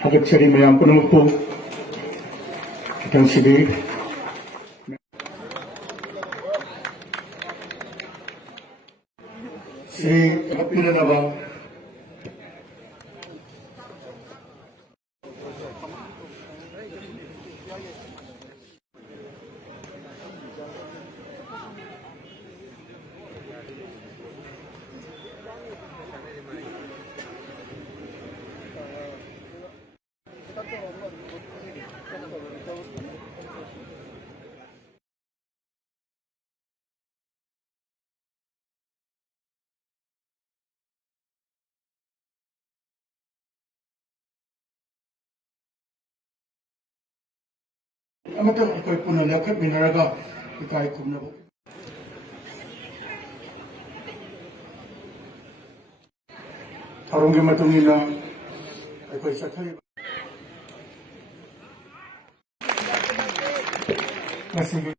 하객자리 매양 끊어먹고 당시비 Sri Kapilanawa amatang ako'y punalakad minaraga ikay kumnabo. Tarong matungin na ako'y sakay. Masige.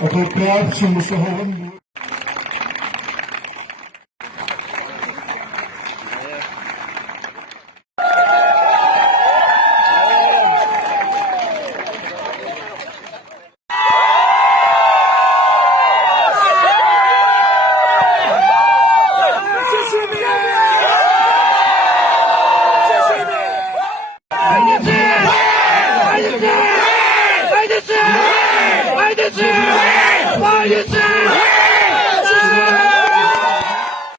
Ako'y proud sumusuhawan mo. Haydi!